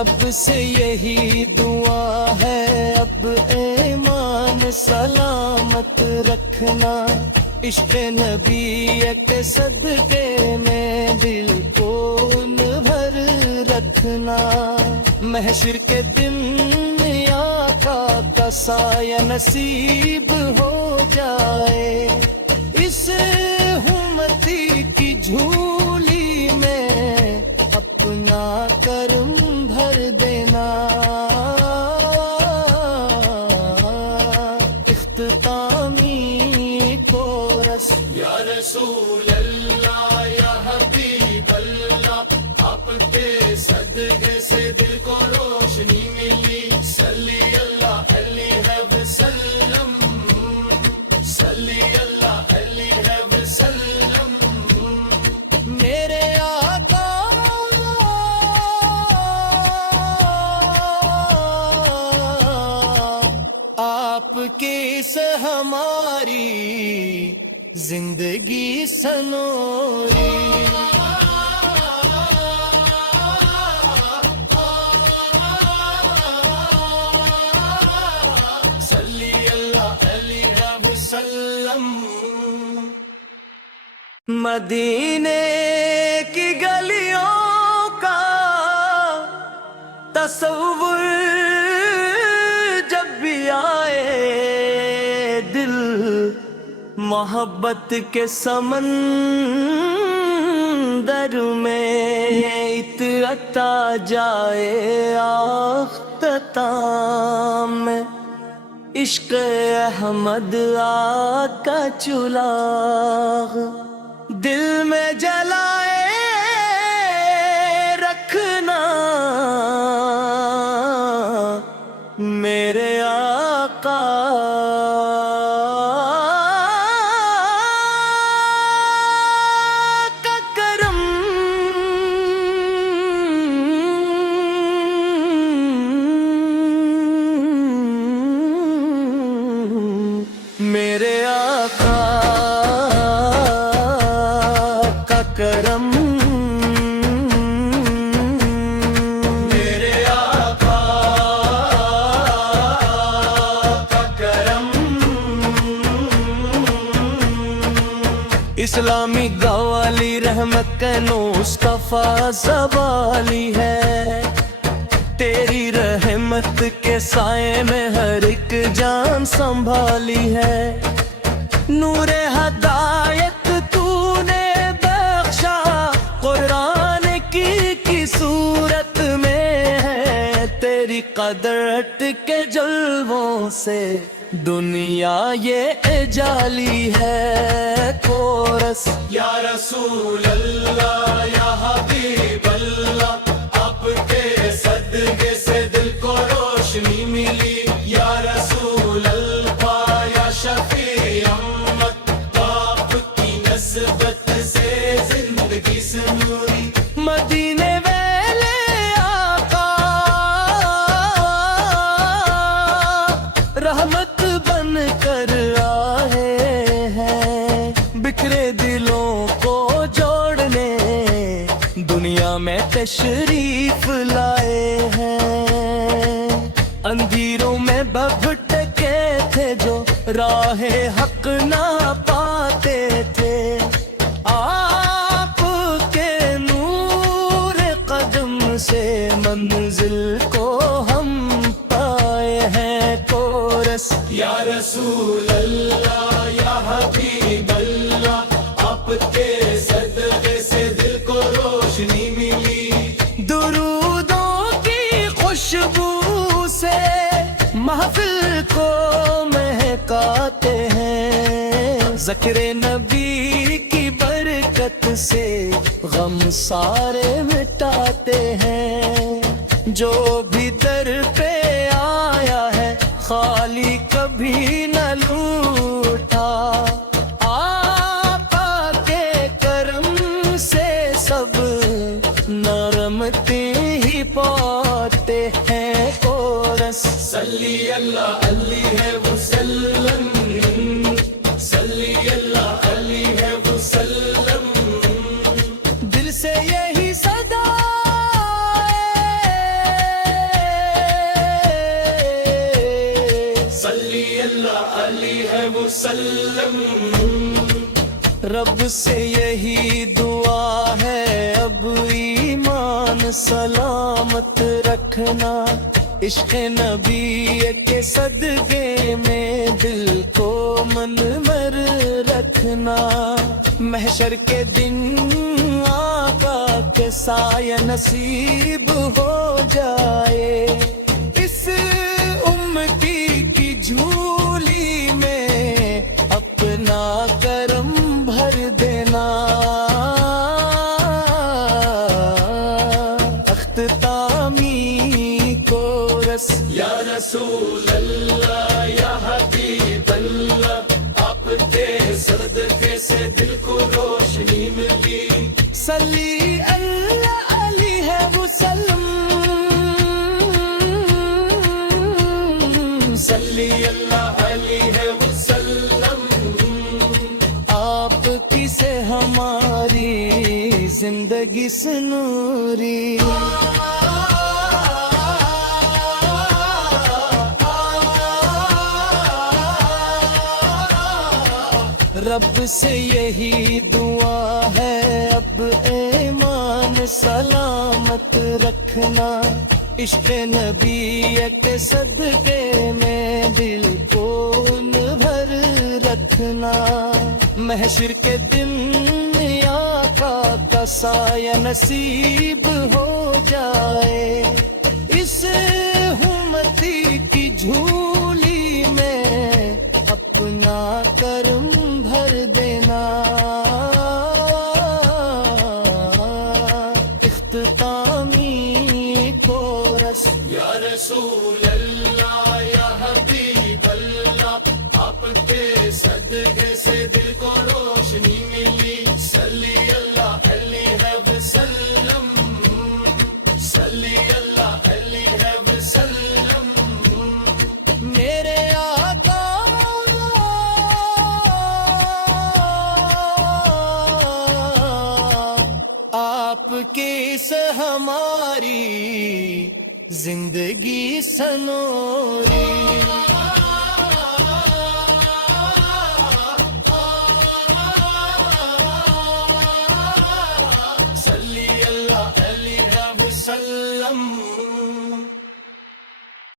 رب سے یہی دعا ہے اب ایمان سلامت رکھنا، عشق نبی کے صدقے میں دل کو بھر رکھنا، محشر کے دن آقا کا سایہ نصیب ہو جائے، اس امتی کی جھولی میں اپنا کرم بھر دینا۔ اختتامی کورس۔ یا رسول اللہ یا حبیب اللہ، آپ کے صدقے سے دل کو روشنی ملی، صلی اللہ علیہ وسلم، صلی اللہ علیہ وسلم۔ میرے آقا آپ کی سے ہماری زندگی سنوری، صلی اللہ علیہ وسلم۔ مدینے کی گلیوں کا تصور جب بھی آئے، دل محبت کے سمندر میں اترتا جائے، اختتام میں عشق احمد آقا چراغ دل میں جلائے رکھنا، میرے آقا کا کرم میرے آقا کا کرم، میرے آقا کا کرم۔ اسلامی گوالی رحمت کا مصطفیٰ زوالی ہے، تیری رحمت کے سائے میں ہر ایک جان سنبھالی ہے، نور ہدایت تو نے بخشا قرآن کی صورت میں ہے، تیری قدرت کے جلووں سے دنیا یہ جالی ہے، کورس۔ یا رسول اللہ یا حبیب اللہ، آپ کے صدقے سے دل کو روشنی ملی، یا رسول اللہ یا شفیع امت، آپ کی نسبت سے زندگی سنوری، مدینے والے آقا رحمت بن کر آئے ہیں، بکھرے دلوں کو جوڑنے دنیا میں تشریف لائے ہیں، اندھیروں میں بھٹکے تھے جو راہ حق نہ پاتے تھے، آپ کے نور قدم سے منزل کو ہم پائے ہیں، کورس۔ یا رسول اللہ یا حبیب اللہ، آپ کے صدقے سے دل کو روشنی ملی، درودوں کی خوشبو سے محفل کو مہکاتے ہیں، ذکر نبی کی برکت سے غم سارے مٹاتے ہیں، جو بھی در پہ آیا ہے خالی کبھی نہ لوٹا، آقا کے کرم سے سب نرمتے ہی پاتے ہیں، کورس۔ صلی اللہ علیہ وسلم، صلی اللہ علیہ وسلم۔ دل سے یہی صدا وسلم رب سے یہی دعا ہے اب ایمان سلامت رکھنا، عشق نبی کے صدقے میں دل کو منور رکھنا، محشر کے دن آقا کے سایہ نصیب ہو جائے، اس امتی کی جھولی میں اپنا کرم بھر دینا، اختتامی کورس یا رسول اللہ یا حبیب اللہ، آپ کے صدقے سے دل کو روشنی ملی، صلی اللہ علیہ وسلم، صلی اللہ علیہ وسلم، آپ کی سے ہماری زندگی سنوری، رب سے یہی دعا ہے اب ایمان سلامت رکھنا، عشق نبی کے صدقے میں دل کو بھر رکھنا، محشر کے دن آقا کا سایہ نصیب ہو جائے، اس امتی کی جھولی میں اپنا کرم بھر دینا، اختتامی کورس یا رسول اللہ یا حبیب اللہ، آپ کے صدقے سے دل کو روشنی ملی، صلی اللہ علیہ وسلم، صلی اللہ علیہ وسلم، میرے آقا آپ کی سے ہماری زندگی سنوری۔